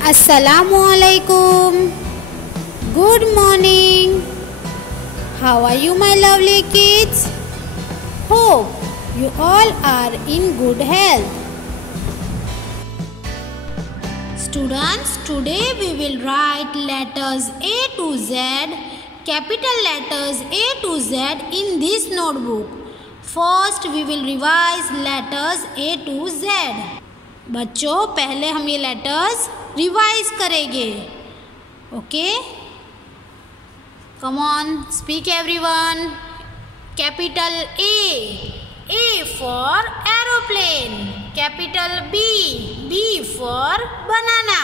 Assalamualaikum. Good morning. How are you, my lovely kids? Hope you all are in good health. Students, today we will write letters A to Z, capital letters A to Z in this notebook. First we will revise letters A to Z. बच्चों, पहले हम ये letters revise करेंगे. Okay, come on, speak everyone. Capital A for aeroplane. Capital B for banana.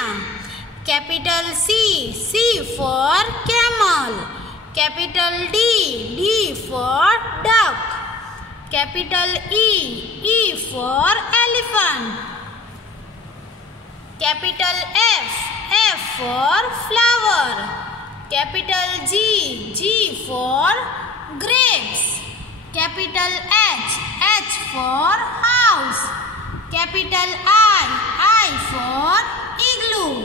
Capital C for camel. Capital D for duck. Capital E for elephant. Capital F for flower. Capital G for grapes. Capital H for house. Capital I for igloo.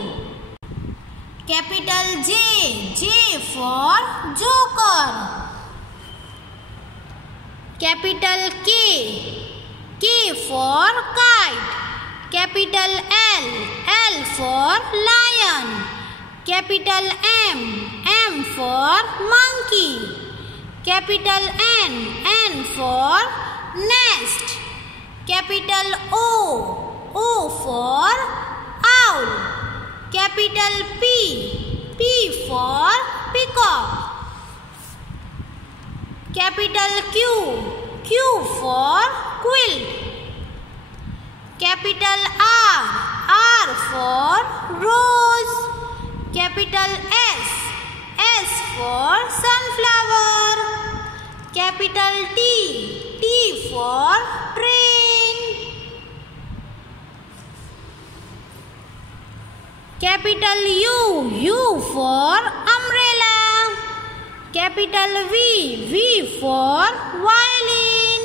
Capital J for joker. Capital K for kite. Capital L for lion. Capital M for monkey. Capital N for nest. Capital O for owl. Capital P for peacock. Capital Q for quilt. Capital R for rose. Capital S for sunflower. Capital T for train. Capital U for umbrella. Capital V for violin.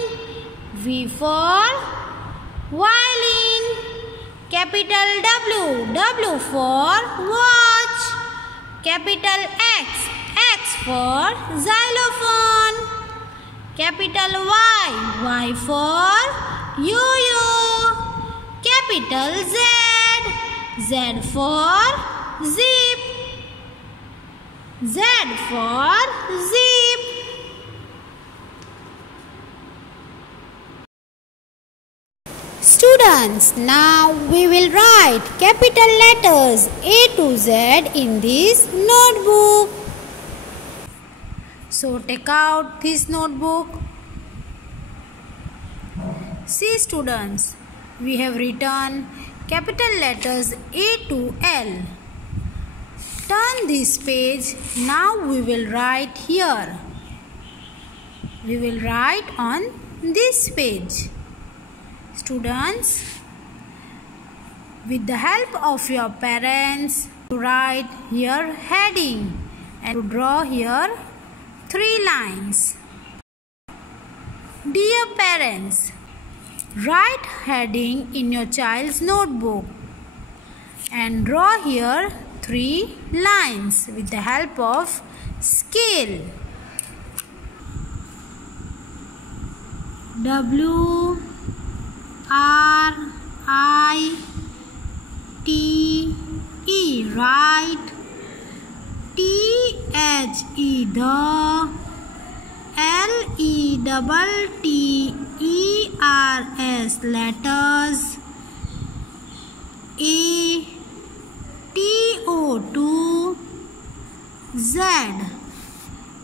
V for violin. Capital W for watch. Capital X for xylophone. Capital Y for yo-yo. Capital Z for zip. Z for zip. Students, now we will write capital letters A to Z in this notebook. So take out this notebook. See students, we have written capital letters A to L. Turn this page. Now we will write here. We will write on this page. Students, with the help of your parents, write here heading and to draw here 3 lines. Dear parents, write heading in your child's notebook and draw here 3 lines with the help of scale. W R I T E, write. T H E, the. L E T E R S, letters. A T O, to. Z,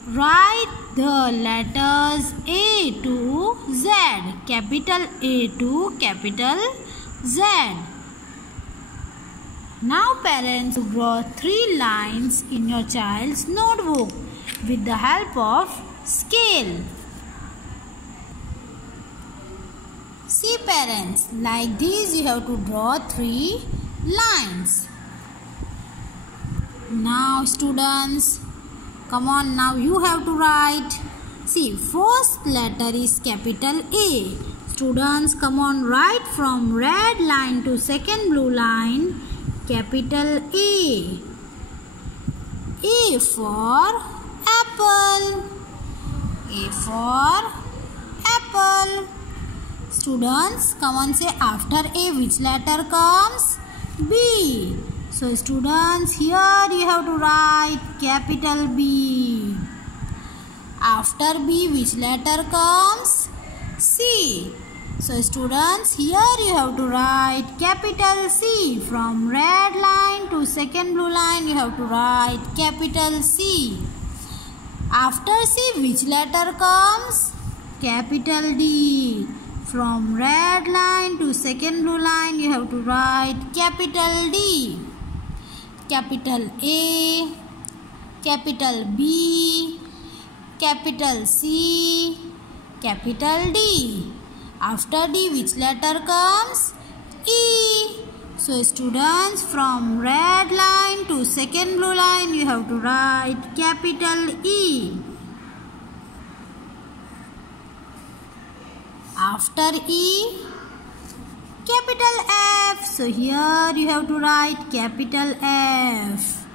write the letters A to Z. Capital A to capital Z. Now parents, draw 3 lines in your child's notebook with the help of scale. See parents, like this you have to draw 3 lines. Now students, come on, now you have to write. See, first letter is capital A. Students, come on, write from red line to second blue line capital A. A for apple. A for apple. Students, come on, say after A which letter comes? B. So students, here you have to write capital B. After B which letter comes? C. So students, here you have to write capital C. From red line to second blue line you have to write capital C. After C which letter comes? Capital D. From red line to second blue line you have to write capital D. Capital A, capital B, capital C, capital D. After D which letter comes? E. So students, from red line to second blue line you have to write capital E. After E, capital F. So here you have to write capital F.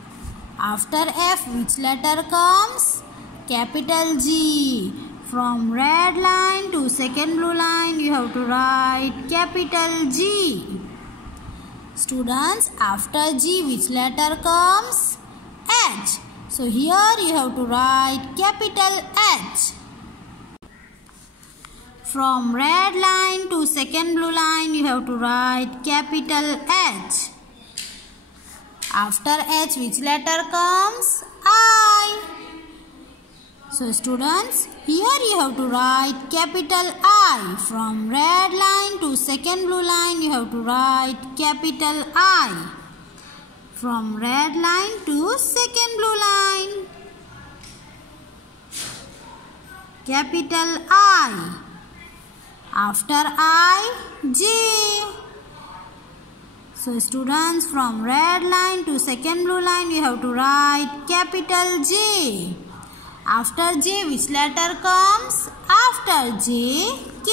After F which letter comes? Capital G. From red line to second blue line you have to write capital G. Students, after G which letter comes? H. So here you have to write capital H. From red line to second blue line you have to write capital H. After H which letter comes? I. So students, here you have to write capital I. From red line to second blue line you have to write capital I. From red line to second blue line, capital I. After I, J. So students, from red line to second blue line you have to write capital J. After J which letter comes? After J, K.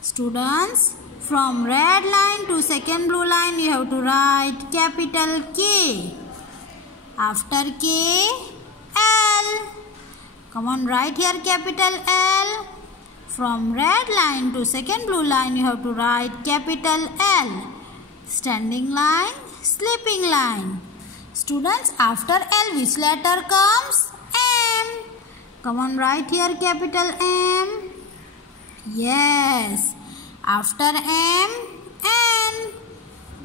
Students, from red line to second blue line you have to write capital K. After K, L. Come on, write here capital L. From red line to second blue line you have to write capital L. Standing line, sleeping line. Students, after L which letter comes? M. Come on, write here capital M. Yes. After M, N.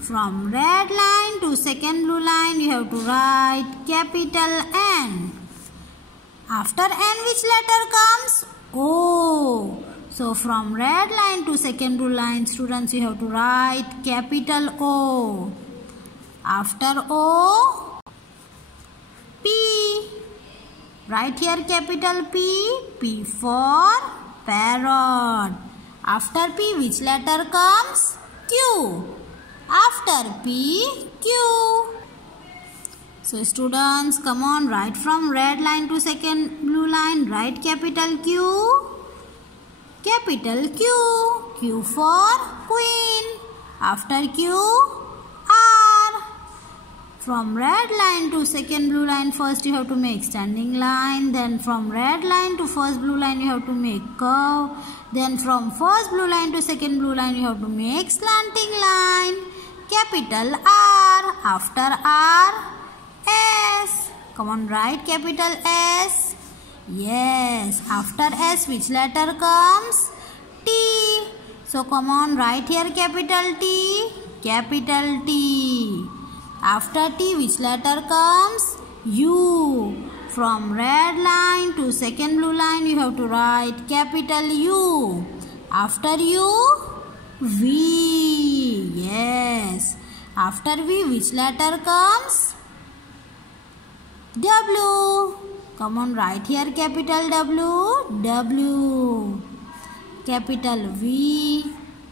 From red line to second blue line you have to write capital N. After N which letter comes? O. So from red line to second blue line, students, you have to write capital O. After O, P. Write here capital P. P for parrot. After P which letter comes? Q. After P, Q. So students, come on, write from red line to second blue line, write capital Q. Capital Q. Q for queen. After Q, R. From red line to second blue line, first you have to make standing line. Then from red line to first blue line, you have to make curve. Then from first blue line to second blue line, you have to make slanting line. Capital R. After R, S. Come on, write capital S. Yes. After S, which letter comes? T. So come on, write here capital T. Capital T. After T, which letter comes? U. From red line to second blue line, you have to write capital U. After U, V. Yes. After V, which letter comes? W. Come on, write here capital W. W. Capital V.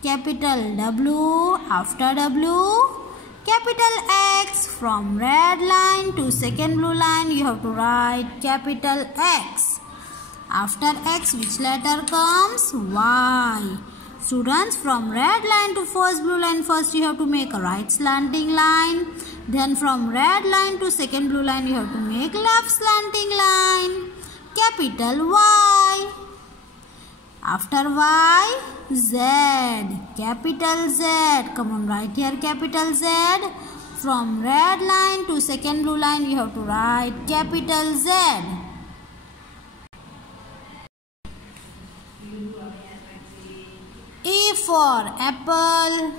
Capital W. After W, capital X. From red line to second blue line, you have to write capital X. After X, which letter comes? Y. Students, from red line to first blue line, first you have to make a right slanting line. Then from red line to second blue line, you have to make left slanting line. Capital Y. After Y, Z. Capital Z. Come on, write here capital Z. From red line to second blue line, you have to write capital Z. A for apple,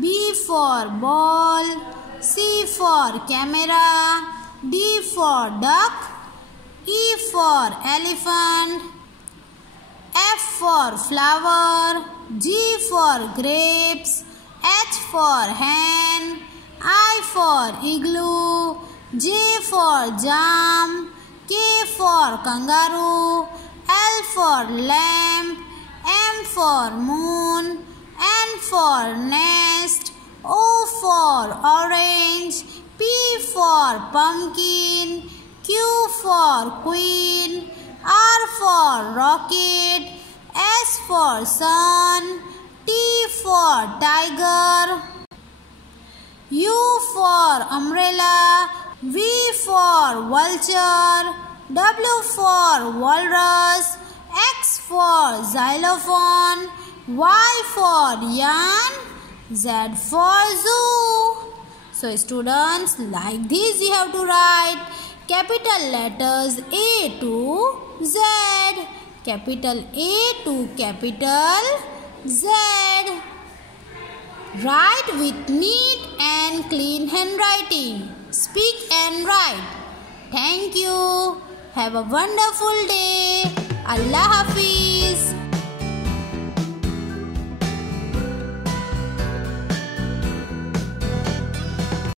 B for ball, C for camera, D for duck, E for elephant, F for flower, G for grapes, H for hen, I for igloo, J for jam, K for kangaroo, L for lamp, M for moon, N for nest, O for orange, P for pumpkin, Q for queen, R for rocket, S for sun, T for tiger, U for umbrella, V for vulture, W for walrus, X for xylophone, Y for yarn, Z for zoo. So students, like this you have to write capital letters A to Z. Capital A to capital Z. Write with neat and clean handwriting. Speak and write. Thank you. Have a wonderful day. Allah Hafiz.